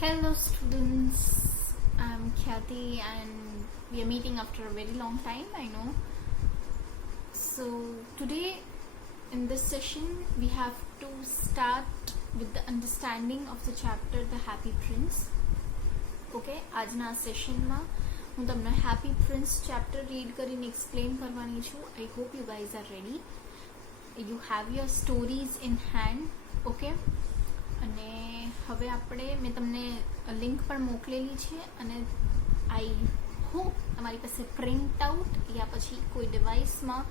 Hello students, I'm Khyati and we are meeting after a very long time, I know. So today in this session we have to start with the understanding of the chapter The Happy Prince. Okay, આજના સેશનમાં હું તમને happy prince chapter read કરીને explain કરવાની છું. I hope you guys are ready. You have your stories in hand. Okay, અને હવે મેં તમને લિંક પણ મોકલેલી છે અને આઈ હોપ તમારી પાસે પ્રિન્ટ આઉટ યા પછી કોઈ ડિવાઇસમાં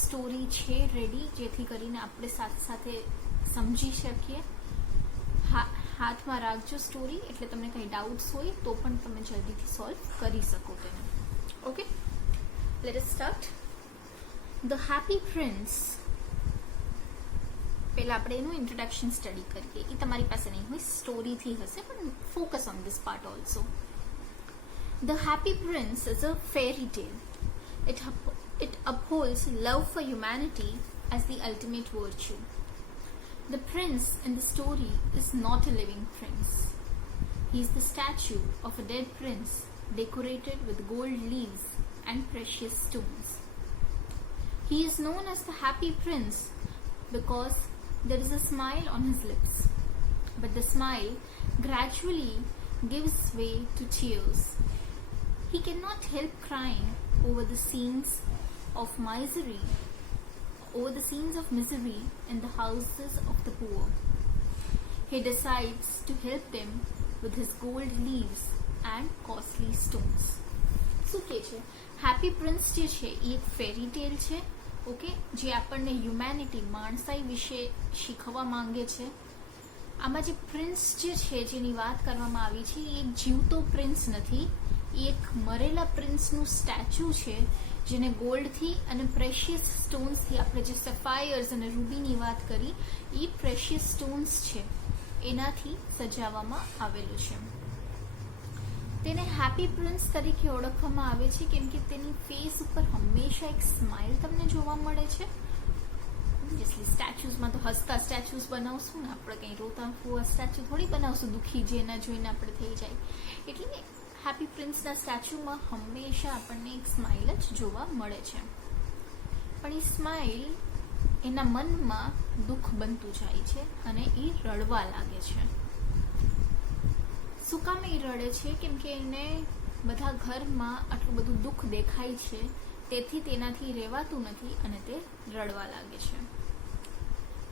સ્ટોરી છે રેડી, જેથી કરીને આપણે સાથે સાથે સમજી શકીએ. હાથમાં રાખજો સ્ટોરી, એટલે તમને કંઈ ડાઉટ્સ હોય તો પણ તમે જલ્દીથી સોલ્વ કરી શકો તેને. Okay, let us start. The happy prince. પહેલા આપણે એનું ઇન્ટ્રોડક્શન સ્ટડી કરીએ. એ તમારી પાસે નહીં હોય, સ્ટોરીથી હશે, પણ focus on this part also. The happy Prince is a fairy tale. It upholds love for humanity as the ultimate virtue. The prince in the story is not a living prince. He is the statue of a dead prince decorated with gold leaves and precious stones. He is known as the happy prince because there is a smile on his lips, but the smile gradually gives way to tears. He cannot help crying over the scenes of misery in the houses of the poor. He decides to help them with his gold leaves and costly stones. શું કહે છે? Happy prince જે છે એ એક ફેરી ટેલ છે. Okay, જે આપણને humanity, માણસાઈ વિશે શીખવા માંગે છે. આમાં જે પ્રિન્સ જે છે જેની વાત કરવામાં આવી છે એ એક જીવતો પ્રિન્સ નથી, એ એક મરેલા પ્રિન્સનું સ્ટેચ્યુ છે, જેને ગોલ્ડથી અને પ્રેશિયસ સ્ટોન્સથી, આપણે જે સેફાયર્સ અને રૂબીની વાત કરી, એ પ્રેશિયસ સ્ટોન્સ છે એનાથી સજાવવામાં આવેલું છે. તેને હેપી પ્રિન્સ તરીકે ઓળખવામાં આવે છે કેમ કે તેની ફેસ ઉપર હંમેશા એક સ્માઇલ તમને જોવા મળે છે. ઓબ્વિયસલી સ્ટેચ્યુઝમાં તો હસતા સ્ટેચ્યુઝ બનાવશું ને આપણે, કંઈ રોતા હોવા સ્ટેચ્યુ થોડી બનાવશું દુઃખી, જેના જોઈને આપણે થઈ જાય. એટલે હેપી પ્રિન્સના સ્ટેચ્યુમાં હંમેશા આપણને એક સ્માઇલ જ જોવા મળે છે. પણ એ સ્માઇલ એના મનમાં દુઃખ બનતું જાય છે અને એ રડવા લાગે છે. શું કામ એ રડે છે? કેમ કે એને બધા ઘરમાં આટલું બધું દુઃખ દેખાય છે, તેથી તેનાથી રહેવાતું નથી અને તે રડવા લાગે છે.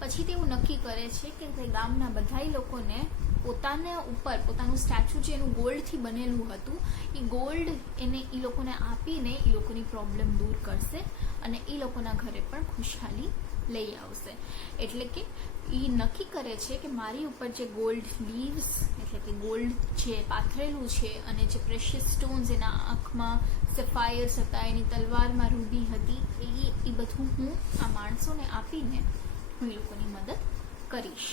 પછી તે એવું નક્કી કરે છે કે તે ગામના બધાય લોકોને પોતાના ઉપર પોતાનું સ્ટેચ્યુ જે એનું ગોલ્ડથી બનેલું હતું એ ગોલ્ડ એને એ લોકોને આપીને એ લોકોની પ્રોબ્લેમ દૂર કરશે અને એ લોકોના ઘરે પણ ખુશહાલી લઈ આવશે. એટલે કે એ નક્કી કરે છે કે મારી ઉપર જે ગોલ્ડ લીવ્સ એટલે કે ગોલ્ડ જે પાથરેલું છે અને જે પ્રેશિયસ સ્ટોન્સ, એના આંખમાં સેફાયર્સ હતા, એની તલવારમાં રૂબી હતી, એ બધું હું આ માણસોને આપીને હું એ લોકોની મદદ કરીશ.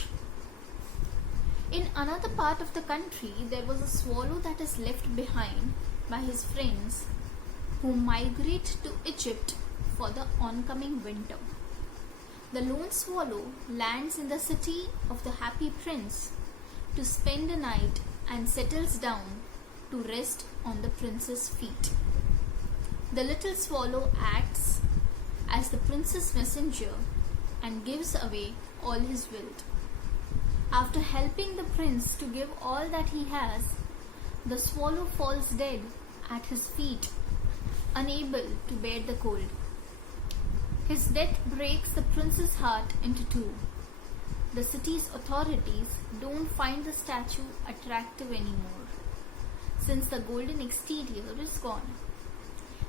In another part of the country, there was a swallow that is left behind by his friends who migrate to Egypt for the oncoming winter. The lone swallow lands in the city of the happy prince to spend a night and settles down to rest on the prince's feet. The little swallow acts as the prince's messenger and gives away all his wealth. After helping the prince to give all that he has, the swallow falls dead at his feet, unable to bear the cold. His death breaks the prince's heart into two. The city's authorities don't find the statue attractive anymore, since the golden exterior is gone.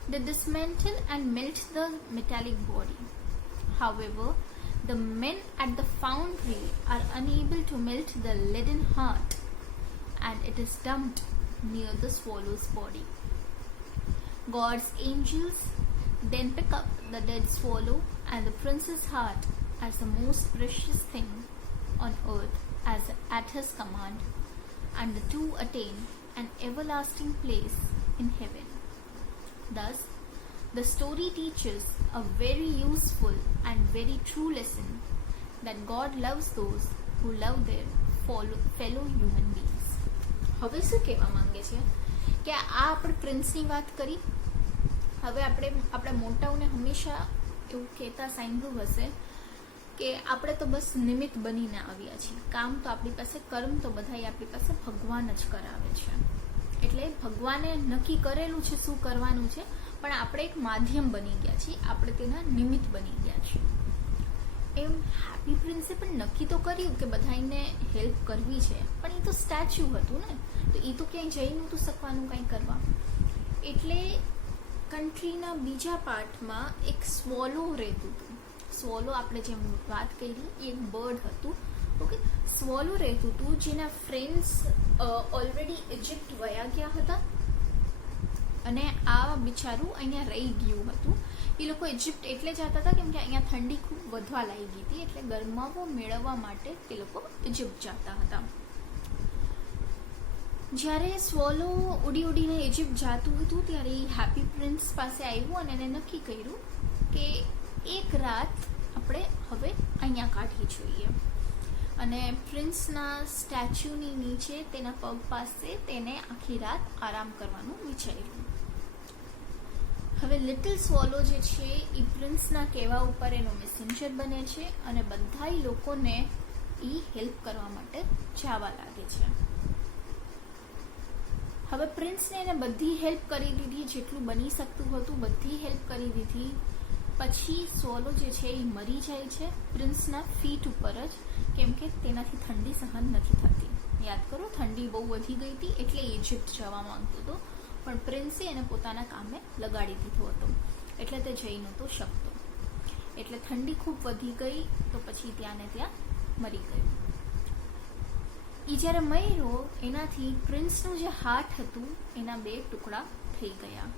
They dismantle and melt the metallic body. However, the men at the foundry are unable to melt the leaden heart, and it is dumped near the swallow's body. God's angels then pick up the dead swallow and the prince's heart as the most precious thing on earth as at his command, and the two attain an everlasting place in heaven. Thus, the story teaches a very useful and very true lesson that God loves those who love their fellow human beings. હવે શું કહેવા માંગે છે કે આ આપણે પ્રિન્સની વાત કરી. હવે આપણે આપણા મોટાઓને હંમેશા એવું કહેતા સાંભળ્યું હશે કે આપણે તો બસ નિમિત્ત બનીને આવ્યા છીએ. કામ તો આપણી પાસે, કર્મ તો બધાય આપણી પાસે ભગવાન જ કરાવે છે. એટલે ભગવાને નક્કી કરેલું છે શું કરવાનું છે, પણ આપણે એક માધ્યમ બની ગયા છીએ, આપણે તેના નિમિત્ત બની ગયા છીએ. એમ હેપી પ્રિન્સે પણ નક્કી તો કર્યું કે બધાને હેલ્પ કરવી છે, પણ એ તો સ્ટેચ્યુ હતું ને, તો એ તો ક્યાંય જઈ નહોતું શકવાનું કંઈ કરવા. એટલે કન્ટ્રીના બીજા પાર્ટમાં એક સ્વોલો રહેતું હતું. સ્વોલો આપણે જેમ વાત કરી એ એક બર્ડ હતું. ઓકે, સ્વોલો રહેતું હતું જેના ફ્રેન્ડ્સ ઓલરેડી ઇજિપ્ત વયા ગયા હતા અને આ બિચારું અહીંયા રહી ગયું હતું. એ લોકો ઇજિપ્ત એટલે જતા હતા કેમ કે અહીંયા ઠંડી ખૂબ વધવા લાગી હતી, એટલે ગરમાવો મેળવવા માટે એ લોકો ઇજિપ્ત જતા હતા. જ્યારે સ્વોલો ઉડી ઉડીને ઇજિપ્ત જતું હતું ત્યારે એ હેપી પ્રિન્સ પાસે આવ્યું અને એને નક્કી કર્યું કે એક રાત આપણે હવે અહીંયા કાઢવી જોઈએ. અને પ્રિન્સના સ્ટેચ્યુની નીચે તેના પગ પાસે તેને આખી રાત આરામ કરવાનું વિચાર્યું. હવે લિટલ સ્વોલો જે છે એ પ્રિન્સના કહેવા ઉપર એનો મેસેન્જર બને છે અને બધાય લોકોને એ હેલ્પ કરવા માટે જવા લાગે છે. હવે પ્રિન્સને એને બધી હેલ્પ કરી દીધી, જેટલું બની શકતું હતું બધી હેલ્પ કરી દીધી. પછી સ્વોલો જે છે એ મરી જાય છે પ્રિન્સના ફીટ ઉપર જ, કેમ કે તેનાથી ઠંડી સહન નથી થતી. યાદ કરો, ઠંડી બહુ વધી ગઈ હતી એટલે ઇજિપ્ત જવા માંગતો હતો, પણ પ્રિન્સે એને પોતાના કામે લગાડી દીધો હતો, એટલે તે જઈ નહોતો શકતો. એટલે ઠંડી ખૂબ વધી ગઈ તો પછી ત્યાં ને ત્યાં મરી ગયો. એ જ્યારે મર્યો એનાથી પ્રિન્સનું જે હાર્ટ હતું એના 2 ટુકડા થઈ ગયા.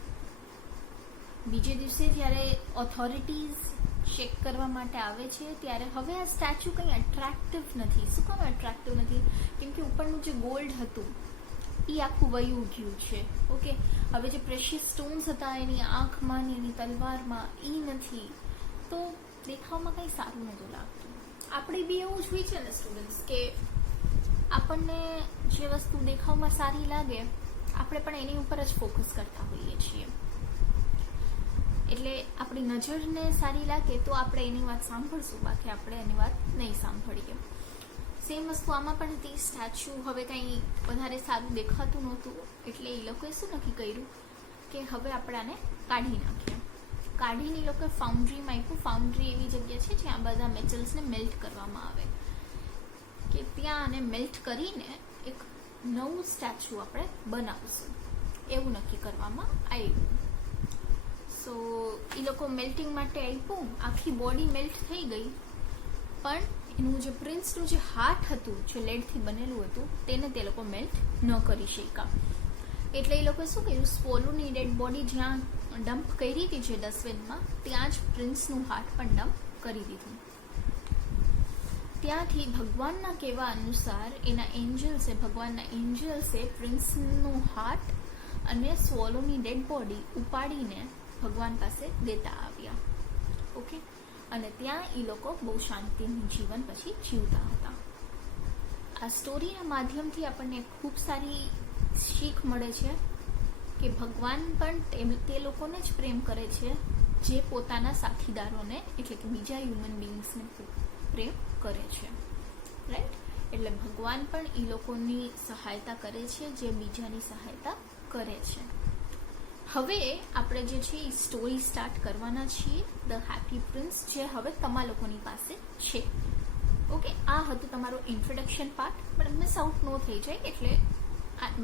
બીજે દિવસે જ્યારે ઓથોરિટીઝ ચેક કરવા માટે આવે છે ત્યારે હવે આ સ્ટેચ્યુ કંઈ એટ્રેક્ટિવ નથી. શું કામ એટ્રેક્ટિવ નથી? કેમ કે ઉપરનું જે ગોલ્ડ હતું એ આખું વયું ગયું છે. ઓકે, હવે જે પ્રેશિયસ સ્ટોન્સ હતા એની આંખમાં એની તલવારમાં એ નથી, તો દેખાવમાં કંઈ સારું નહોતું લાગતું. આપણે બી એવું જ હોય છે ને સ્ટુડન્ટ્સ, કે આપણને જે વસ્તુ દેખાવમાં સારી લાગે આપણે પણ એની ઉપર જ ફોકસ કરતા હોઈએ છીએ. એટલે આપણી નજરને સારી લાગે તો આપણે એની વાત સાંભળશું, બાકી આપણે એની વાત નહીં સાંભળીએ. સેમ વસ્તુ આમાં પણ હતી. સ્ટેચ્યુ હવે કંઈ વધારે સારું દેખાતું નહોતું, એટલે એ લોકોએ શું નક્કી કર્યું કે હવે આપણે આને કાઢી નાખીએ. કાઢીને એ લોકોએ ફાઉન્ડ્રીમાં આપ્યું. ફાઉન્ડ્રી એવી જગ્યા છે જ્યાં બધા મેટલ્સને મેલ્ટ કરવામાં આવે, કે ત્યાં આને મેલ્ટ કરીને એક નવું સ્ટેચ્યુ આપણે બનાવશું એવું નક્કી કરવામાં આવ્યું. સો એ લોકો મેલ્ટિંગ માટે આપ્યું, આખી બોડી મેલ્ટ થઈ ગઈ, પણ એનું જે પ્રિન્સનું જે હાર્ટ હતું જે લેડથી બનેલું હતું તેને તે લોકો મેલ્ટ ન કરી શક્યા. એટલે એ લોકોએ શું કર્યું, સ્વોલોની ડેડ બોડી જ્યાં ડમ્પ કરી હતી જે ડસ્ટબિનમાં, ત્યાં જ પ્રિન્સનું હાર્ટ પણ ડમ્પ કરી દીધું. ત્યાંથી ભગવાનના કહેવા અનુસાર એના એન્જલ્સે, ભગવાનના એન્જલ્સે પ્રિન્સનું હાર્ટ અને સ્વોલોની ડેડ બોડી ઉપાડીને ભગવાન પાસે દેતા આવ્યા. ઓકે, અને ત્યાં એ લોકો બહુ શાંતિનું જીવન પછી જીવતા હતા. આ સ્ટોરીના માધ્યમથી આપણને ખૂબ સારી શીખ મળે છે કે ભગવાન પણ તે લોકોને જ પ્રેમ કરે છે જે પોતાના સાથીદારોને, એટલે કે બીજા હ્યુમન બીઇંગ્સને પ્રેમ કરે છે. રાઈટ? એટલે ભગવાન પણ એ લોકોની સહાયતા કરે છે જે બીજાની સહાયતા કરે છે. હવે આપણે જે છે એ સ્ટોરી સ્ટાર્ટ કરવાના છીએ, ધ હેપી પ્રિન્સ, જે હવે તમારા લોકોની પાસે છે. ઓકે, આ હતું તમારો ઇન્ટ્રોડક્શન પાર્ટ, પણ મિસ આઉટ ન થઈ જાય એટલે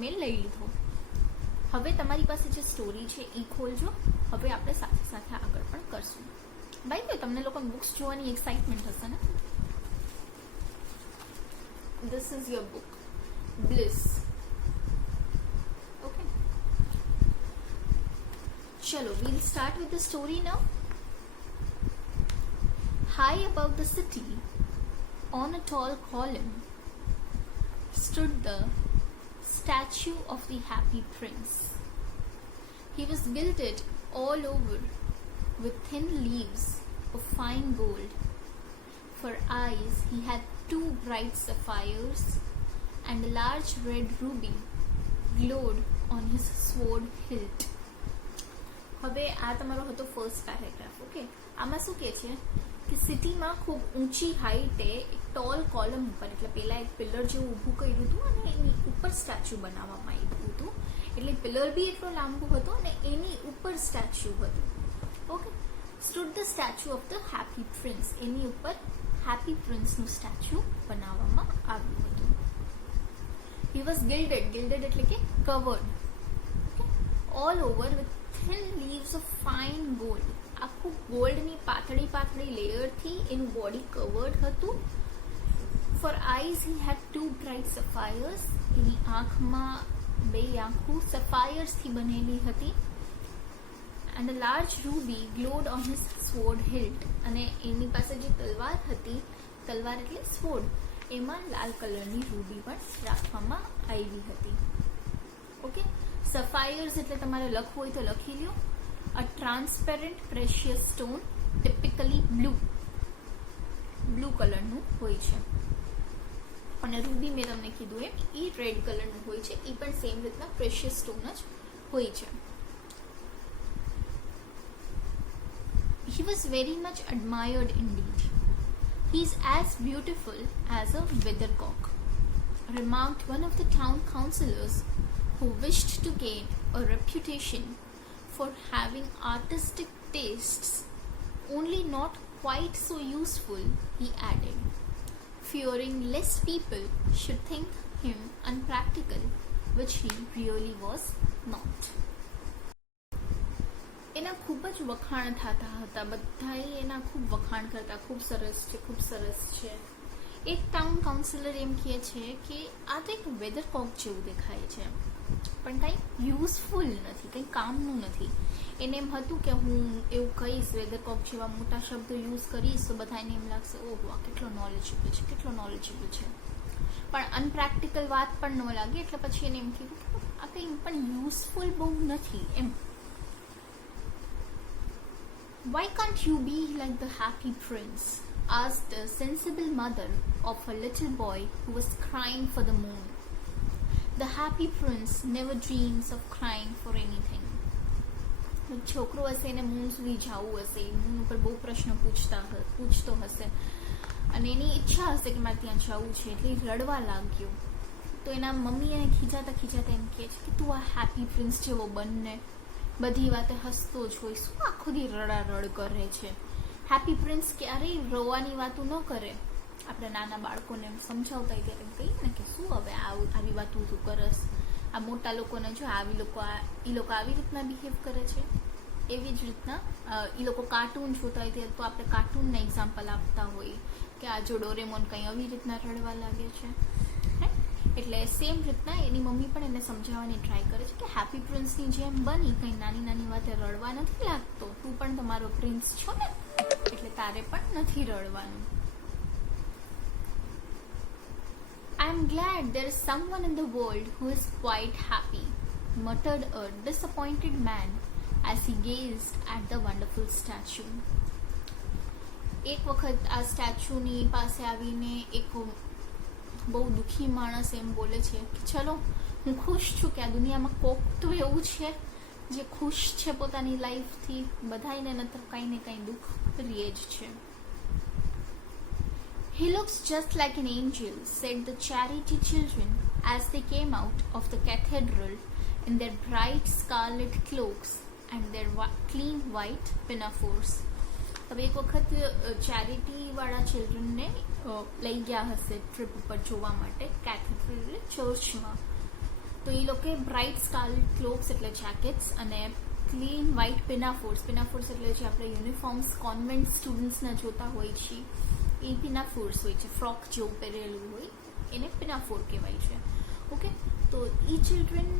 મેં લઈ લીધો. હવે તમારી પાસે જે સ્ટોરી છે એ ખોલજો. હવે આપણે સાથે સાથે આગળ પણ કરશું. ભાઈ તો તમને લોકોને બુક્સ જોવાની એક્સાઇટમેન્ટ હશે ને? This is your book, Bliss. Okay. Chalo, we'll start with the story now. High above the city, on a tall column, stood the statue of the happy prince. He was gilded all over with thin leaves of fine gold. For eyes he had 2 bright sapphires and a large red ruby glowed on his sword hilt. હવે આ તમારો હતો first paragraph. Okay, આમાં શું કહે છે કે સિટીમાં ખૂબ ઊંચી હાઈટે એક ટોલ કોલમ ઉપર, એટલે પેલા એક પિલર જેવું ઊભું કર્યું હતું અને એની ઉપર સ્ટેચ્યુ બનાવવામાં આવ્યું હતું. એટલે પિલર બી એટલો લાંબો હતો અને એની ઉપર સ્ટેચ્યુ હતું. Okay, stood the statue of the happy prince. એની ઉપર હેપી પ્રિન્સનું સ્ટેચ્યુ બનાવવામાં આવ્યું હતું. He was gilded. ગિલ્ડેડ એટલે કે covered all over with thin leaves of fine gold. આખું ગોલ્ડની પાતળી પાતળી લેયરથી એનું બોડી કવર્ડ હતું. For eyes he had two bright sapphires. એની આંખમાં બે આંખો sapphires થી બનેલી હતી. And a large ruby glowed on his sword hilt. અને એની પાસે જે તલવાર હતી, તલવાર એટલે sword, એમાં લાલ કલરની રૂબી પણ રાખવામાં આવી હતી. ઓકે, સફાયર્સ એટલે તમારે લખવું હોય તો લખી લ્યો. A transparent precious stone, typically blue કલરનું હોય છે. અને રૂબી મેં તમને કીધું એમ એ રેડ કલરનું હોય છે. એ પણ સેમ રીતના પ્રેશિયસ સ્ટોન જ હોય છે. He was very much admired indeed. He is as beautiful as a weathercock, remarked one of the town councillors, who wished to gain a reputation for having artistic tastes, only not quite so useful, he added, fearing lest people should think him unpractical, which he really was not. એના ખૂબ જ વખાણ થતા હતા. બધાએ એના ખૂબ વખાણ કરતા, ખૂબ સરસ છે, ખૂબ સરસ છે. એક ટાઉન કાઉન્સિલર એમ કહે છે કે આ તો એક વેધરકોક જેવું દેખાય છે, પણ કંઈ યુઝફુલ નથી, કંઈ કામનું નથી. એને એમ હતું કે હું એવું કહીશ, વેધરકોક જેવા મોટા શબ્દો યુઝ કરીશ તો બધાને એમ લાગશે ઓહો આ કેટલો નોલેજેબલ છે, કેટલો નોલેજેબલ છે. પણ અનપ્રેક્ટિકલ વાત પણ ન લાગે, એટલે પછી એને એમ કીધું કે આ કંઈ પણ યુઝફુલ બહુ નથી એમ. Why can't you be like the happy prince? Asked the sensible mother of a little boy who was crying for the moon. The happy prince never dreams of crying for anything. છોકરો હશે એને moon સુધી જવું હશે, moon ઉપર બહુ પ્રશ્નો પૂછતો હશે અને એની ઈચ્છા હશે કે મારે ત્યાં જવું છે, એટલે રડવા લાગ્યો. તો એના મમ્મી એને ખીજાતા ખીજાતા એમ કહે છે કે તું આ હેપી પ્રિન્સ જેવો બનને, બધી વાતે હસતો જ હોય, શું આખો દી રડારડ કરે છે. હેપી પ્રિન્સ ક્યારેય રોવાની વાતો ન કરે. આપણે નાના બાળકોને એમ સમજાવતા હોય ત્યારે એમ કહીએ ને કે શું હવે આવી વાતો તું કરસ, આ મોટા લોકોને જો એ લોકો આવી રીતના બિહેવ કરે છે. એવી જ રીતના એ લોકો કાર્ટૂન જોતા હોય ત્યારે તો આપણે કાર્ટૂનના એક્ઝામ્પલ આપતા હોઈએ કે આ જો ડોરેમોન કંઈ આવી રીતના રડવા લાગે છે. એટલે સેમ રીતના એની મમ્મી પણ એને સમજાવવાની ટ્રાય કરે છે કે હેપી પ્રિન્સની જેમ બની, કંઈ નાની નાની વાતે રડવા નથી લાગતો, તું પણ તમારો પ્રિન્સ છો ને, એટલે તારે પણ નથી રડવાનું. I am glad there is someone in the world who is quite happy, muttered a disappointed man as he gazed at the wonderful statue. એક વખત આ સ્ટેચ્યુની પાસે આવીને એક બહુ દુઃખી માણસ એમ બોલે છે કે ચલો હું ખુશ છું કે આ દુનિયામાં કોક તો એવું છે જે ખુશ છે પોતાની લાઈફથી, બધાને નતર કંઈ ને કંઈ દુઃખ રીએ જ છે. He looks just like an angel, said the charity children as they came out of the cathedral in their bright scarlet cloaks and their clean white pinafores. હવે એક વખત ચેરિટીવાળા ચિલ્ડ્રનને લઈ ગયા હશે ટ્રીપ ઉપર જોવા માટે કેથેડ્રલ ચર્ચમાં. તો એ લોકોએ બ્રાઇટ સ્કાર્લેટ ક્લોક્સ એટલે જેકેટ્સ અને ક્લીન વ્હાઇટ પિનાફોર્સ એટલે જે આપણે યુનિફોર્મ્સ કોન્વેન્ટ સ્ટુડન્ટ્સના જોતા હોય છે એ પિનાફોર્સ હોય છે, ફ્રોક જેવું પહેરેલું હોય એને પિનાફોર કહેવાય છે. ઓકે, તો એ ચિલ્ડ્રન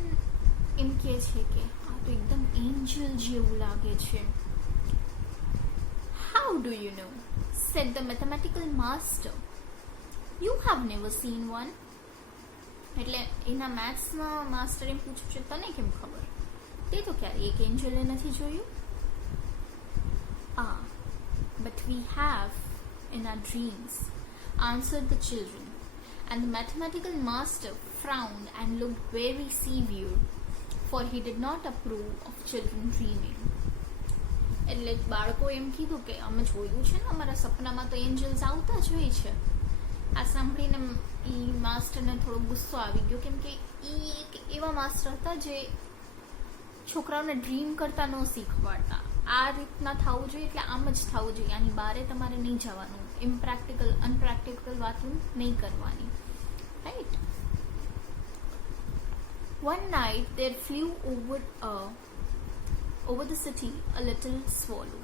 એમ કહે છે કે આ તો એકદમ એન્જલ જેવું લાગે છે. How do you know? Said the mathematical master. You have never seen one. એટલે એના મેથ્સના માસ્ટર એમ પૂછ્યું છે તને કેમ ખબર, તે તો ક્યારે એક એન્જલે નથી જોયું. But we have in our dreams, answered the children, And the mathematical master frowned and looked very severe, for he did not approve of children dreaming. એટલે બાળકો એમ કીધું કે અમે જોયું છે ને અમારા સપનામાં તો એન્જલ્સ આવતા જ હોય છે. આ સાંભળીને એ માસ્ટરને થોડો ગુસ્સો આવી ગયો, કેમ કે એ એક એવા માસ્ટર હતા જે છોકરાઓને ડ્રીમ કરતા ન શીખવાડતા. આ રીતના થવું જોઈએ એટલે આમ જ થવું જોઈએ, આની બારે તમારે નહીં જવાનું, અનપ્રેક્ટિકલ વાતો નહીં કરવાની, right. One night there flew over the city a little swallow.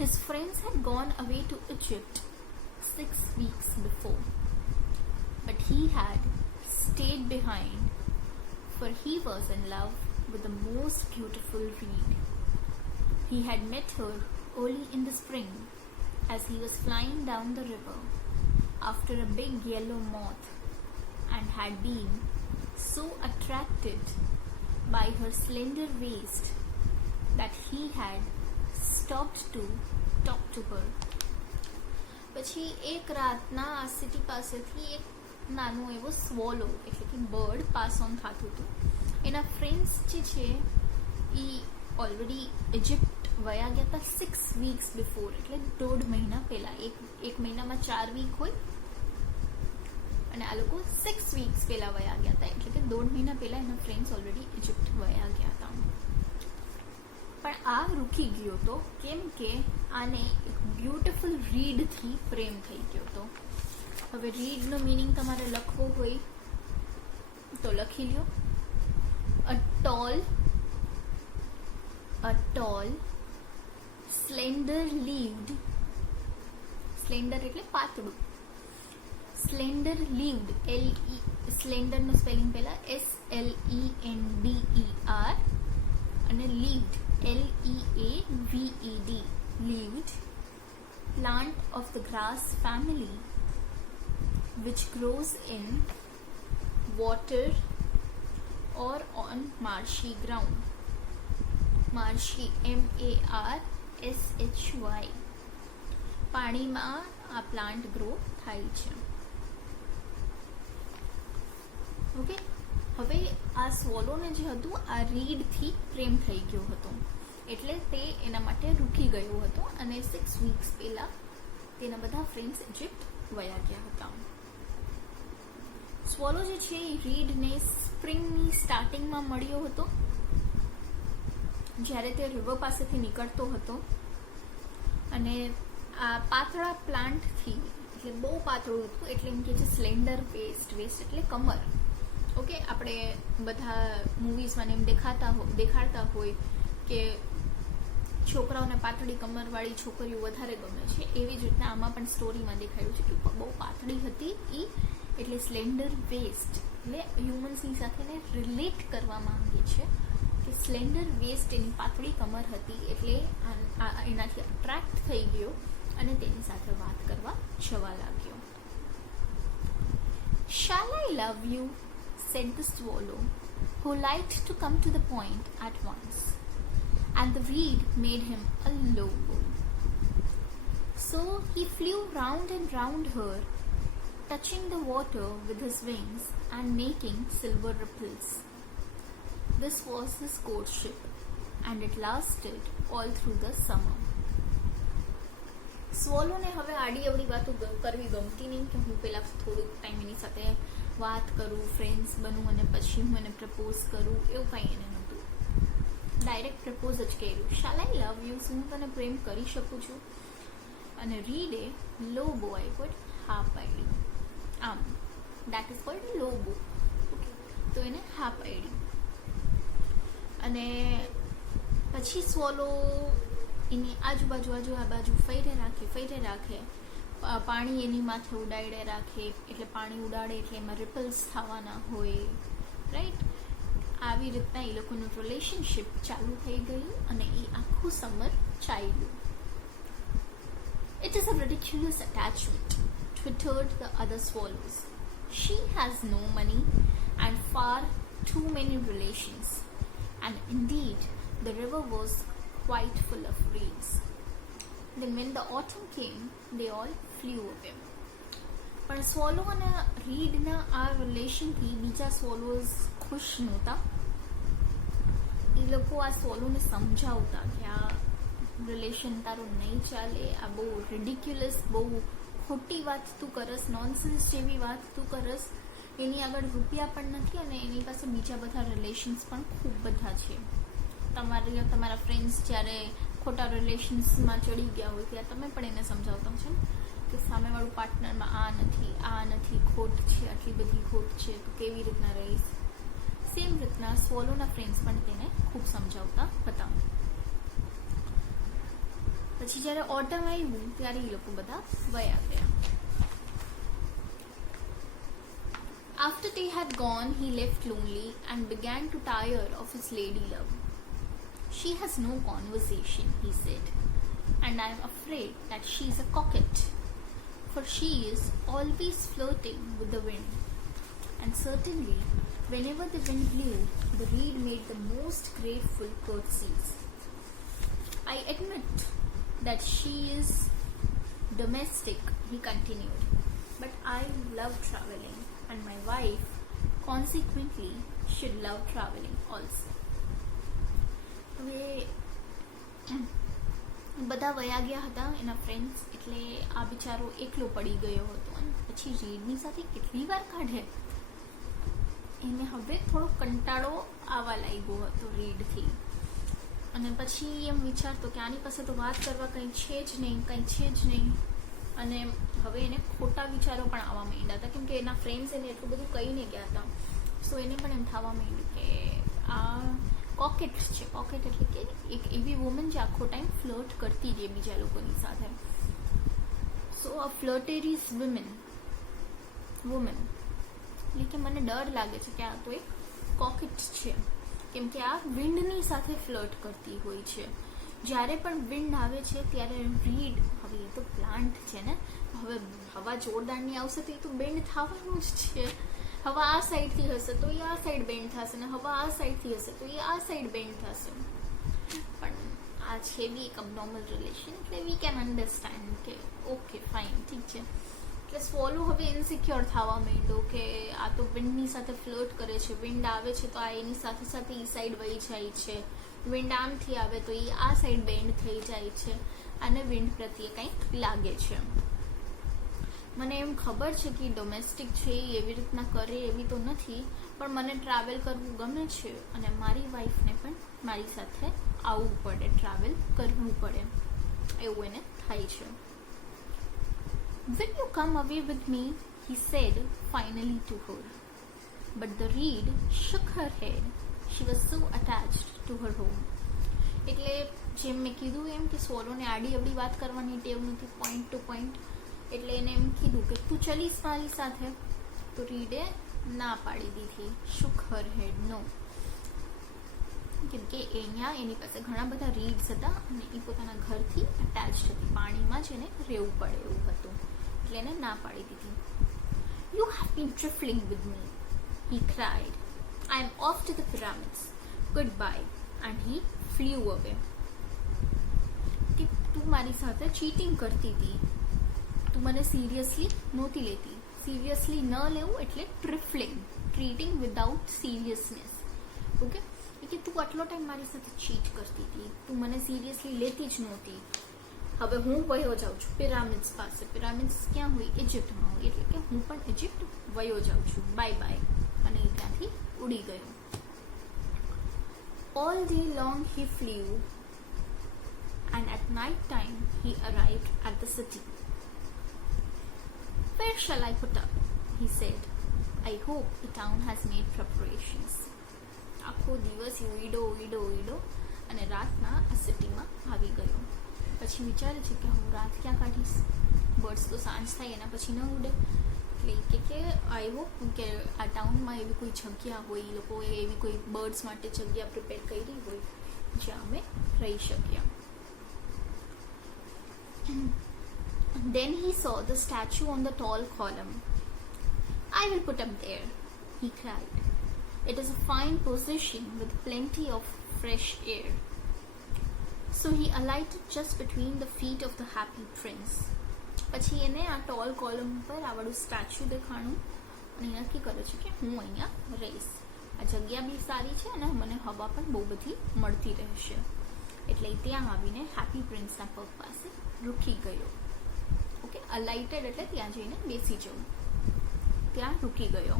His friends had gone away to Egypt 6 weeks before, but he had stayed behind, for he was in love with the most beautiful reed. He had met her early in the spring as he was flying down the river after a big yellow moth, and had been so attracted by her slender waist that he had stopped to talk to her. પછી એક રાતના આ city પાસેથી એક નાનો એવો સ્વોલો એટલે કે બર્ડ પાસ ઓન થતું હતું. એના ફ્રેન્ડ્સ જે છે એ ઓલરેડી ઇજિપ્ત વયા ગયા હતા 6 weeks બિફોર, એટલે 1.5 મહિના પહેલાં. એક મહિનામાં 4 વીક હોય અને આ લોકો 6 weeks પહેલાં વયા ગયા હતા, એટલે કે 1.5 મહિના પહેલાં એના ફ્રેન્ડ્સ ઓલરેડી ઇજિપ્ત વયા ગયા હતા. પણ આ રૂકી ગયો હતો કેમ કે આને એક બ્યુટિફુલ રીડથી પ્રેમ થઈ ગયો હતો. હવે રીડનો મિનિંગ તમારે લખવો હોય તો લખી લ્યો. અ ટોલ સ્લેન્ડર એટલે પાતળું, સ્લેન્ડર લીવ્ડ, સ્લેન્ડરનું સ્પેલિંગ પહેલા SLENDER અને લીવ્ડ LEAVED, leaved plant of the grass family which grows in water or on marshy ground. Marshy MARSHY, પાણીમાં આ પ્લાન્ટ ગ્રો થાય છે. ઓકે, હવે આ સ્વોલોને જે હતું આ રીડથી પ્રેમ થઈ ગયો હતો, એટલે તે એના માટે રૂકી ગયો હતો અને 6 weeks પહેલા તેના બધા ફ્રેન્ડ્સ ઇજિપ્ત વયા ગયા હતા. સ્વોલો જે છે એ રીડને સ્પ્રિંગની સ્ટાર્ટિંગમાં મળ્યો હતો, જ્યારે તે રિવર પાસેથી નીકળતો હતો. અને આ પાતળા પ્લાન્ટથી, એટલે બહુ પાતળું હતું, એટલે એમ કે છે સ્લેન્ડર વેસ્ટ એટલે કમર. ઓકે, આપણે બધા મૂવીઝમાં એમ દેખાડતા હોય કે છોકરાઓને પાતળી કમરવાળી છોકરીઓ વધારે ગમે છે, એવી જ રીતના આમાં પણ સ્ટોરીમાં દેખાડ્યું છે કે બહુ પાતળી હતી એ, એટલે સ્લેન્ડર વેસ્ટ એટલે હ્યુમન્સની સાથે એને રિલેટ કરવા માંગે છે કે સ્લેન્ડર વેસ્ટ એની પાતળી કમર હતી, એટલે એનાથી અટ્રેક્ટ થઈ ગયો અને તેની સાથે વાત કરવા જવા લાગ્યો. Shall I love you? said the swallow, who liked to come to the point at once, and the reed made him a low bow. So he flew round and round her, touching the water with his wings and making silver ripples. This was his courtship, and it lasted all through the summer. સ્વોલોને હવે આડી અવડી વાતો કરવી ગમતી નહીં કે હું પહેલાં થોડુંક ટાઈમ એની સાથે વાત કરું, ફ્રેન્ડ્સ બનું અને પછી હું એને પ્રપોઝ કરું, એવું કંઈ એને નહોતું. ડાયરેક્ટ પ્રપોઝ જ કર્યું. શાલ આઈ લવ યુ, હું તને પ્રેમ કરી શકું છું. અને રીડે લો બો આપ્યો, હા પાડી. આમ દેટ ઇઝ કોલ્ડ લો બો. તો એને હા પાડી. અને પછી સ્વોલો એની આજુબાજુ આ બાજુ ફેરે રાખે, પાણી એની માથે ઉડાડે રાખે, એટલે પાણી ઉડાડે એટલે એમાં રિપલ્સ થવાના હોય, રાઈટ. આવી રીતના એ લોકોનું રિલેશનશિપ ચાલુ થઈ ગયું અને એ આખું સમર ચાલ્યું. It is a ridiculous attachment, twittered the other swallows. She has no money and far too many relations. And indeed, the river was quite full of reeds. Then when the autumn came, they all flew away. પણ સ્વોલો અને રીડના આ રિલેશનથી બીજા સ્વોલોઝ ખુશ નહોતા. એ લોકો આ સ્વોલોને સમજાવતા કે આ રિલેશન તારું નહીં ચાલે, આ બહુ રિડિક્યુલસ, બહુ ખોટી વાત તું કરસ, નોનસેન્સ જેવી વાત તું કરસ, એની આગળ રૂપિયા પણ નથી અને એની પાસે બીજા બધા રિલેશન્સ પણ ખૂબ બધા છે. તમારા ફ્રેન્ડ્સ જ્યારે ખોટા રિલેશન્સમાં ચડી ગયા હોય ત્યારે તમે પણ એને સમજાવતા છો કે સામેવાળું પાર્ટનરમાં આ નથી, ખોટ છે, આટલી બધી ખોટ છે, તો કેવી રીતના રહીશ. સેમ રીતના સ્વોલોના ફ્રેન્ડ્સ પણ તેને ખૂબ સમજાવતા હતા. પછી જ્યારે ઓટમ આવ્યું ત્યારે એ લોકો બધા વયા ગયા. After they had gone, he left lonely and began to tire of his lady love. She has no conversation, he said, and I am afraid that she is a coquette, for she is always flirting with the wind. And certainly, whenever the wind blew, the reed made the most grateful curtsies. I admit that she is domestic, he continued, but I love traveling, and my wife consequently should love traveling also. હવે બધા વયા ગયા હતા એના friends, એટલે આ બિચારો એકલો પડી ગયો હતો અને પછી રીડની સાથે કેટલી વાર કાઢે, એને હવે થોડો કંટાળો આવવા લાગ્યો હતો રીડથી. અને પછી એમ વિચારતો કે આની પાસે તો વાત કરવા કંઈ છે જ નહીં. અને હવે એને ખોટા વિચારો પણ આવવા માંડ્યા હતા, કેમ કે એના ફ્રેન્ડ્સ એને એટલું બધું કહીને ગયા હતા. સો એને પણ એમ થવા માંડ્યું કે આ કોકેટ છે. કોકેટ એટલે કે એક એવી વુમન જે આખો ટાઈમ ફ્લર્ટ કરતી રહે બીજા લોકોની સાથે. સો અ ફ્લર્ટેરીઝ વુમન એટલે કે મને ડર લાગે છે કે આ તો એક કોકેટ છે, કેમ કે આ વિન્ડની સાથે ફ્લર્ટ કરતી હોય છે. જ્યારે પણ વિન્ડ આવે છે ત્યારે રીડ, હવે એ તો પ્લાન્ટ છે ને, હવે હવા જોરદારની આવશે તો એ તો બેન્ડ થવાનું જ છે. હવા આ સાઈડથી હશે તો એ આ સાઈડ બેન્ડ થશે, ને હવા આ સાઈડથી હશે તો એ આ સાઈડ બેન્ડ થશે. પણ આ છે બી એક અબનોર્મલ રિલેશન, એટલે વી કેન અન્ડરસ્ટેન્ડ કે ઓકે ફાઇન, ઠીક છે. એટલે સ્વોલો હવે ઇનસિક્યોર થવા માંડ્યો કે આ તો વિન્ડની સાથે ફ્લર્ટ કરે છે, વિન્ડ આવે છે તો આ એની સાથે સાથે એ સાઈડ વહી જાય છે, વિન્ડ આમથી આવે તો એ આ સાઈડ બેન્ડ થઈ જાય છે, અને વિન્ડ પ્રત્યે કંઈક લાગે છે. મને એમ ખબર છે કે ડોમેસ્ટિક છે, એ એવી રીતના કરે એવી તો નથી, પણ મને ટ્રાવેલ કરવું ગમે છે અને મારી વાઈફને પણ મારી સાથે આવવું પડે, ટ્રાવેલ કરવું પડે, એવું એને થાય છે. Will you come away with me? He said finally to her. But the reed shook her head. She was so attached to her home. એટલે જેમ મેં કીધું એમ કે સ્વોલોને આડી અવડી વાત કરવાની ટેવ નથી, પોઈન્ટ ટુ પોઈન્ટ. એટલે એને એમ કીધું કે તું ચલીશ મારી સાથે, તો રીડે ના પાડી દીધી. shook her head, no. કેમ કે અહીંયા એની પાસે ઘણા બધા રીડ્સ હતા અને એ પોતાના ઘરથી અટેચ હતી, પાણીમાં જ એને રહેવું પડે એવું હતું, એટલે એને ના પાડી દીધી. You have been trifling with me, he cried. I am off to the pyramids. Goodbye. And he flew away. કે તું મારી સાથે ચીટિંગ કરતી હતી, તું મને સિરિયસલી નહોતી લેતી. સિરિયસલી ન લેવું એટલે ટ્રિફલિંગ, ટ્રીટિંગ વિધાઉટ સિરિયસનેસ. ઓકે, કે તું આટલો ટાઈમ મારી સાથે ચીટ કરતી હતી, તું મને સિરિયસલી લેતી જ નહોતી. હવે હું વયો જાઉં છું પિરામિડ્સ પાસે. પિરામિડ્સ ક્યાં હોય? ઇજિપ્તમાં હોય, એટલે કે હું પણ ઇજિપ્ત વયો જાઉં છું, બાય બાય. અને એ ત્યાંથી ઉડી ગયો. All day long he flew, and at night time he arrived at the city. Where shall I put up? He said. I hope the town has made preparations. આખો દિવસ ઉઈડો અને રાતના આ સિટીમાં આવી ગયો. પછી વિચારે છે કે હું રાત ક્યાં કાઢીશ, બર્ડ્સ તો સાંજ થાય એના પછી ન ઉડે. એટલે કે આઈ હોપ કે આ ટાઉનમાં એવી કોઈ જગ્યા હોય, એ લોકોએ એવી કોઈ બર્ડ્સ માટે જગ્યા પ્રિપેર કરી હોય જ્યાં અમે રહી શકીએ. Then he saw the statue on the tall column. I will put up there, he cried. It is a fine position with plenty of fresh air. So he alighted just between the feet of the happy prince. પછી એને આ toll column ઉપર આ વાળું statue દેખાણું અને નક્કી કરે છે કે હું અહીંયા રહીશ. આ જગ્યા બી સારી છે અને મને હવા પણ બહુ બધી મળતી રહેશે. એટલે ત્યાં આવીને હેપી પ્રિન્સના પગ પાસે રૂકી ગયો. ઓકે, અલાઇટેડ એટલે ત્યાં જઈને બેસી જવું. ત્યાં રૂકી ગયો.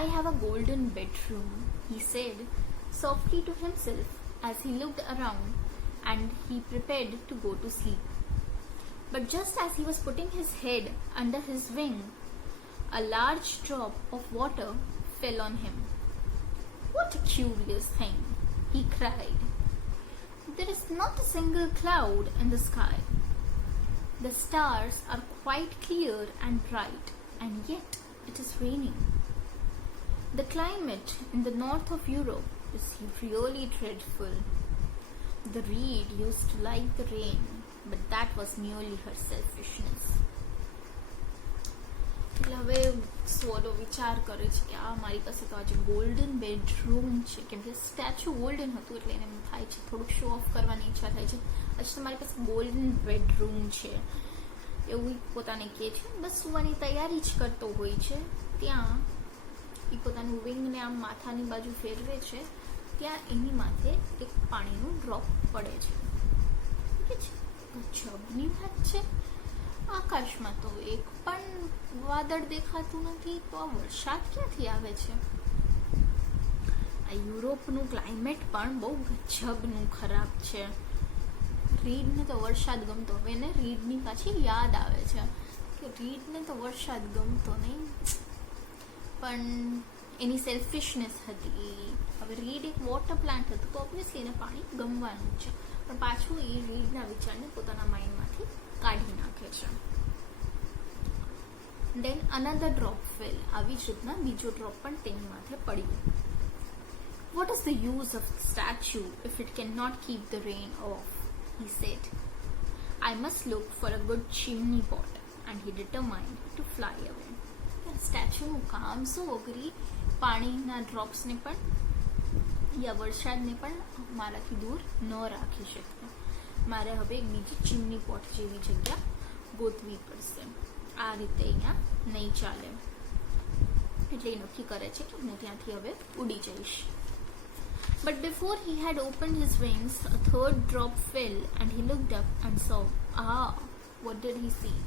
I have a golden bedroom, he said softly to himself as he looked around and he prepared to go to sleep. But just as he was putting his head under his wing, a large drop of water fell on him. What a curious thing, he cried. There is not a single cloud in the sky. The stars are quite clear and bright, and yet it is raining. The climate in the north of Europe is really dreadful. The reed used to like the rain, but that was merely her selfishness. એટલે હવે સ્વોલો વિચાર કરે છે કે આ મારી પાસે તો આજે ગોલ્ડન બેડરૂમ છે, કેમ કે સ્ટેચ્યુ ગોલ્ડન હતું એટલે એને એમ થાય છે, થોડુંક શો ઓફ કરવાની ઈચ્છા થાય છે, આજે તો મારી પાસે ગોલ્ડન બેડરૂમ છે એવું પોતાને કહે છે. બસ સુવાની તૈયારી જ કરતો હોય છે. ત્યાં એ પોતાનું વિંગને આમ માથાની બાજુ ફેરવે છે, ત્યાં એની માથે એક પાણીનું ડ્રોપ પડે છે. ગજબની વાત છે. આકાશમાં તો એક પણ વાદળ દેખાતું નથી, તો આ વરસાદ ક્યાંથી આવે છે? આ યુરોપનું ક્લાઇમેટ પણ બહુ ગજબનું ખરાબ છે. રીડને તો વરસાદ ગમતો, હવે એને રીડની પાછી યાદ આવે છે કે રીડને તો વરસાદ ગમતો નહીં, પણ એની સેલ્ફિશનેસ હતી. હવે રીડ એક વોટર પ્લાન્ટ હતું તો ઓબ્વિયસલી એને પાણી ગમવાનું છે, પણ પાછું એ રીડના વિચારને પોતાના માઇન્ડમાંથી કાઢી નાખે છે. દેન અનધર ડ્રોપ ફેલ. આવી જ રીતના બીજો ડ્રોપ પણ તેની માથે પડ્યો. What is the use of the statue if it cannot keep the rain off? He said. I must look for a good chimney pot, and he determined to fly away. સ્ટેચ્યુનું કામ શું અઘરી પાણીના ડ્રોપ્સને પણ યા વરસાદને પણ મારાથી દૂર ન રાખી શકે. મારે હવે એક બીજી ચીમની પોટ જેવી જગ્યા ગોતવી પડશે. આ રીતે અહીંયા નહીં ચાલે. એટલે એ નક્કી કરે છે કે હું ત્યાંથી હવે ઉડી જઈશ. But before he had opened his wings, a third drop fell and he looked up and saw. What did he see?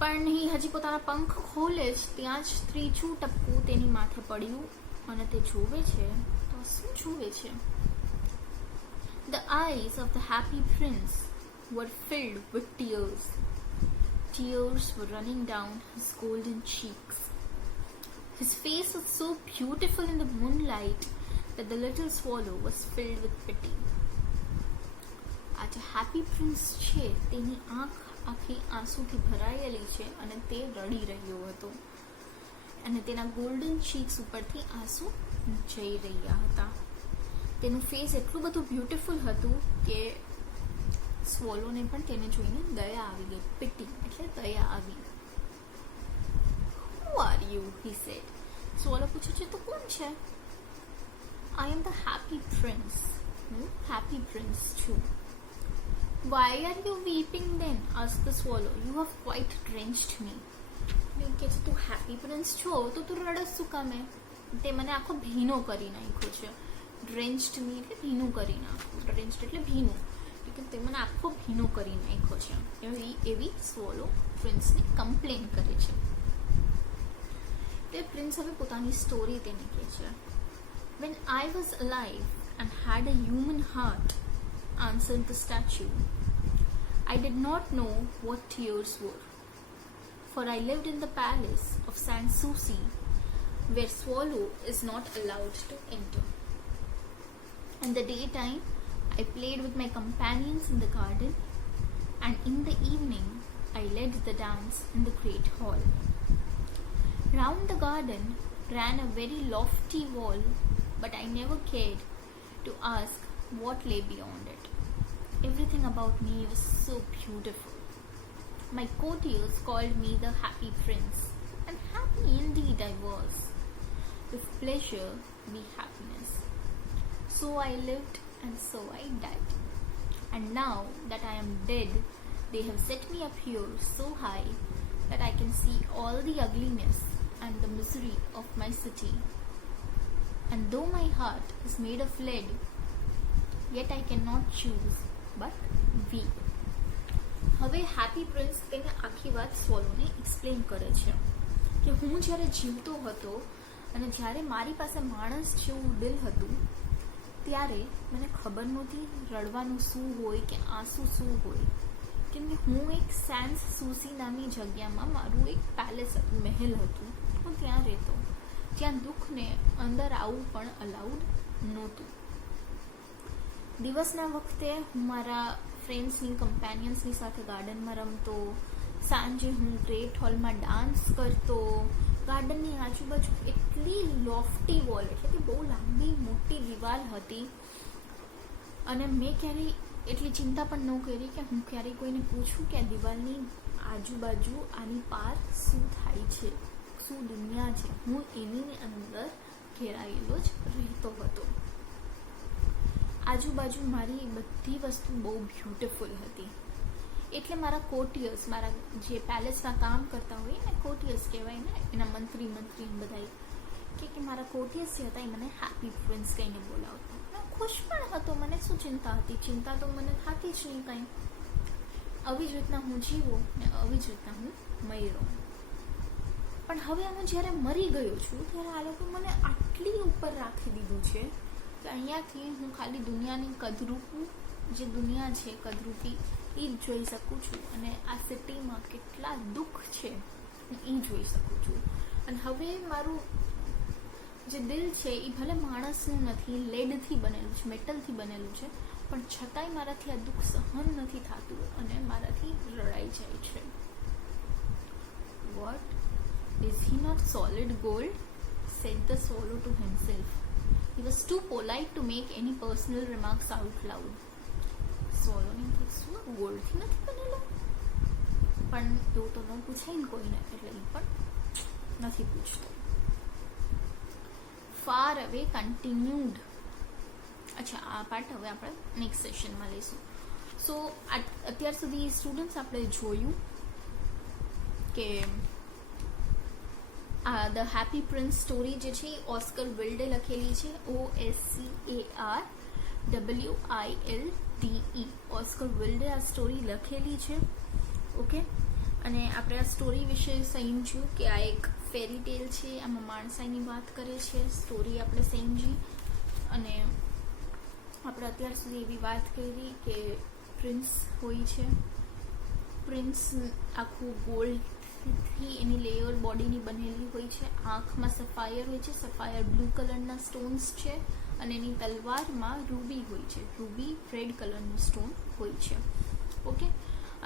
પણ એ હજી પોતાના પંખ ખોલે જ ત્યાં જ ત્રીજું ટપકું તેની માથે પડ્યું અને તે જોવે છે તો શું જોવે છે? The eyes of the happy prince were filled with tears. Tears were running down his golden cheeks. His face was so beautiful in the moonlight that the little swallow was filled with pity. આ જે happy prince છે તેની આંખ આખી આંસુથી ભરાયેલી છે અને તે રડી રહ્યો હતો અને તેના ગોલ્ડન ચીક્સ ઉપરથી આંસુ જઈ રહ્યા હતા. તેનું ફેસ એટલું બધું બ્યુટીફુલ હતું કે સ્વોલોને પણ તેને જોઈને દયા આવી ગઈ. પિટી એટલે દયા આવી. Who are you? He said. સ્વોલો પૂછે છે તો કોણ છે? I am the happy prince. હું happy prince છું. Why are you weeping then? asked the swallow. You have quite drenched me. કે તું હેપી પ્રિન્સ છો તો તું રડસ શું કામે? તે મને આખો ભીનો કરી નાખ્યો છે. ડ્રેન્ચ્ડ મી એટલે ભીનું કરી નાખવું. ડ્રેન્ચ્ડ એટલે ભીનું. કે તે મને આખો ભીનો કરી નાખ્યો છે. એવી સ્વોલો પ્રિન્સને કમ્પ્લેન કરે છે. તે પ્રિન્સ હવે પોતાની સ્ટોરી તેને કહે છે. When I was alive and had a human heart, answered the statue, I did not know what tears were, for I lived in the palace of Sanssouci, where swallow is not allowed to enter. In the daytime, I played with my companions in the garden, and in the evening, I led the dance in the great hall. Round the garden ran a very lofty wall, but I never cared to ask what lay beyond it. Everything about me was so beautiful. My courtiers called me the happy prince, and happy indeed I was. With pleasure be happiness. So I lived and so I died. And now that I am dead, they have set me up here so high that I can see all the ugliness and the misery of my city. And though my heart is made of lead, yet I cannot choose but weep. હવે happy prince તેને આખી વાત સ્વોલોને explain કરે છે કે હું જ્યારે જીવતો હતો અને જ્યારે મારી પાસે માણસ જેવું દિલ હતું ત્યારે મને ખબર નહોતી રડવાનું શું હોય કે આંસુ શું હોય, કેમ કે હું એક સેન્સ સુસી નામની જગ્યામાં મારું એક પેલેસ હતું, મહેલ હતું, હું ત્યાં રહેતો, જ્યાં દુઃખને અંદર આવવું પણ અલાઉડ નહોતું. દિવસના વખતે હું મારા ફ્રેન્ડ્સની કમ્પેનિયન્સની સાથે ગાર્ડનમાં રમતો, સાંજે હું ગ્રેટ હોલમાં ડાન્સ કરતો. ગાર્ડનની આજુબાજુ એટલી લોફ્ટી વોલ એટલે કે બહુ લાંબી મોટી દિવાલ હતી અને મેં ક્યારેય એટલી ચિંતા પણ ન કરી કે હું ક્યારેય કોઈને પૂછું કે આ દિવાલની આજુબાજુ આની પાર શું થાય છે, શું દુનિયા છે. હું એની અંદર ઘેરાયેલો જ રહેતો હતો. આજુબાજુ મારી બધી વસ્તુ બહુ બ્યુટિફુલ હતી. એટલે મારા કોર્ટિયર્સ, મારા જે પેલેસમાં કામ કરતા હોય ને કોર્ટિયર્સ કહેવાય ને, એના મંત્રી બધા કે મારા કોર્ટિયર્સ જે હતા એ મને હેપી પ્રિન્સ કહીને બોલાવતા. હું ખુશ પણ હતો, મને શું ચિંતા હતી, ચિંતા તો મને થતી જ નહીં કંઈ. આવી જ રીતના હું જીવો ને આવી જ રીતના હું મર્યો. પણ હવે હું જ્યારે મરી ગયો છું ત્યારે આ લોકો મને આટલી ઉપર રાખી દીધું છે કે અહીંયાથી હું ખાલી દુનિયાની કદરૂપું, જે દુનિયા છે કદરૂપી, એ જ જોઈ શકું છું. અને આ સિટીમાં કેટલા દુઃખ છે હું એ જોઈ શકું છું. અને હવે મારું જે દિલ છે એ ભલે માણસનું નથી, લેડથી બનેલું છે, મેટલથી બનેલું છે, પણ છતાંય મારાથી આ દુઃખ સહન નથી થતું અને મારાથી રડાઈ જાય છે. What is he not solid gold? said the swallow to himself. He was too polite to make any personal remarks out loud. Swallow ને કે શું ગોલ્ડથી નથી બનેલો? પણ એવું તો ન પૂછાય ને કોઈને, એટલે એ પણ નથી પૂછતો. Far away continued. અચ્છા, આ પાર્ટ હવે આપણે નેક્સ્ટ સેશનમાં લઈશું. સો અત્યાર સુધી સ્ટુડન્ટ્સ આપણે જોયું કે ધ હેપી પ્રિન્સ સ્ટોરી જે છે એ ઓસ્કર વિલ્ડે લખેલી છે. OSCARWILDE. ઓસ્કર વિલ્ડે આ સ્ટોરી લખેલી છે. ઓકે, અને આપણે આ સ્ટોરી વિશે સમજ્યું કે આ એક ફેરી ટેલ છે, આમાં માણસાઈની વાત કરે છે. સ્ટોરી આપણે સમજી અને આપણે અત્યાર સુધી એવી વાત કરી કે પ્રિન્સ હોય છે. પ્રિન્સ આખું ગોલ્ડથી એની લેયર બોડીની બનેલી હોય છે. આંખમાં સફાયર હોય છે, સફાયર બ્લુ કલરના સ્ટોન્સ છે, અને એની તલવારમાં રૂબી હોય છે, રૂબી રેડ કલરનું સ્ટોન હોય છે. ઓકે,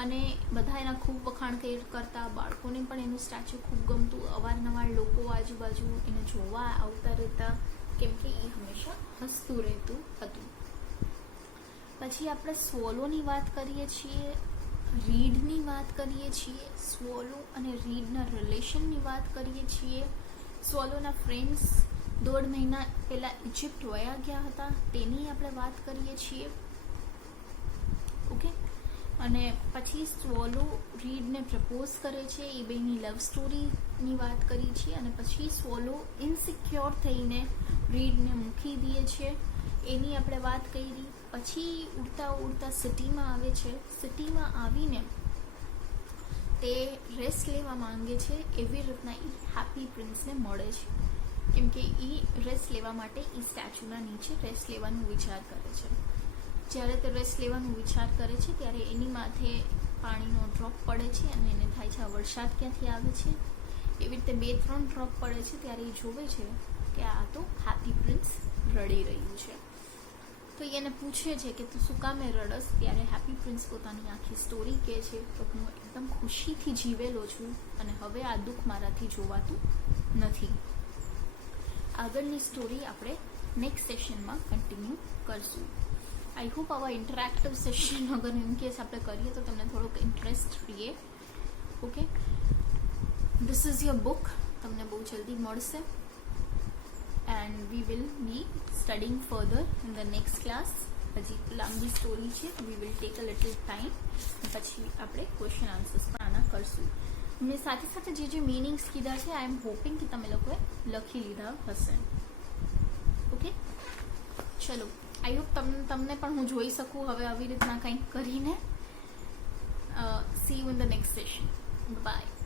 અને બધા એના ખૂબ વખાણ કરતા, બાળકોને પણ એનું સ્ટેચ્યુ ખૂબ ગમતું. અવારનવાર લોકો આજુબાજુ એને જોવા આવતા રહેતા, કેમ કે એ હંમેશા હસતું રહેતું હતું. પછી આપણે સ્વોલોની વાત કરીએ છીએ, રીડની વાત કરીએ છીએ, સ્વોલો અને રીડના રિલેશનની વાત કરીએ છીએ. સ્વોલોના ફ્રેન્ડ્સ 1.5 મહિના પહેલાં ઇજિપ્ત વયા ગયા હતા તેની આપણે વાત કરીએ છીએ. ઓકે, અને પછી સ્વોલો રીડને પ્રપોઝ કરે છે, એ બેની લવ સ્ટોરીની વાત કરી છે. અને પછી સ્વોલો ઇનસિક્યોર થઈને રીડને મૂકી દે છે, એની આપણે વાત કરી. પછી ઉડતા સિટીમાં આવે છે. સિટીમાં આવીને તે રેસ્ટ લેવા માંગે છે. એવી રીતના એ હેપી પ્રિન્સને મળે છે, કેમ કે એ રેસ્ટ લેવા માટે એ સ્ટેચ્યુના નીચે રેસ્ટ લેવાનું વિચાર કરે છે. જ્યારે તે રેસ્ટ લેવાનું વિચાર કરે છે ત્યારે એની માથે પાણીનો ડ્રોપ પડે છે અને એને થાય છે આ વરસાદ ક્યાંથી આવે છે. એવી રીતે 2-3 ડ્રોપ પડે છે ત્યારે એ જોવે છે કે આ તો હેપી પ્રિન્સ રડી રહ્યું છે. તો એને પૂછે છે કે તું શું કામે રડસ? ત્યારે હેપી પ્રિન્સ પોતાની આખી સ્ટોરી કહે છે તો હું એકદમ ખુશીથી જીવેલો છું અને હવે આ દુઃખ મારાથી જોવાતું નથી. આગળની સ્ટોરી આપણે નેક્સ્ટ સેશનમાં કન્ટિન્યુ કરશું. આઈ હોપ આવા ઇન્ટરેક્ટિવ સેશન અગર ઇન કેસ આપણે કરીએ તો તમને થોડોક ઇન્ટરેસ્ટ રહીએ. Okay, this is your book, તમને બહુ જલ્દી મળશે. And we will be studying further in the next class. હજી લાંબી સ્ટોરી છે, we will take a little time. પછી આપણે ક્વેશ્ચન આન્સર્સ પણ આના કરશું. મેં સાથે સાથે જે મીનિંગ્સ કીધા છે આઈ એમ હોપિંગ કે તમે લોકોએ લખી લીધા હશે. ઓકે, ચલો, આઈ હોપ તમને પણ હું જોઈ શકું હવે આવી રીતના કંઈક કરીને. See you in the next session. By.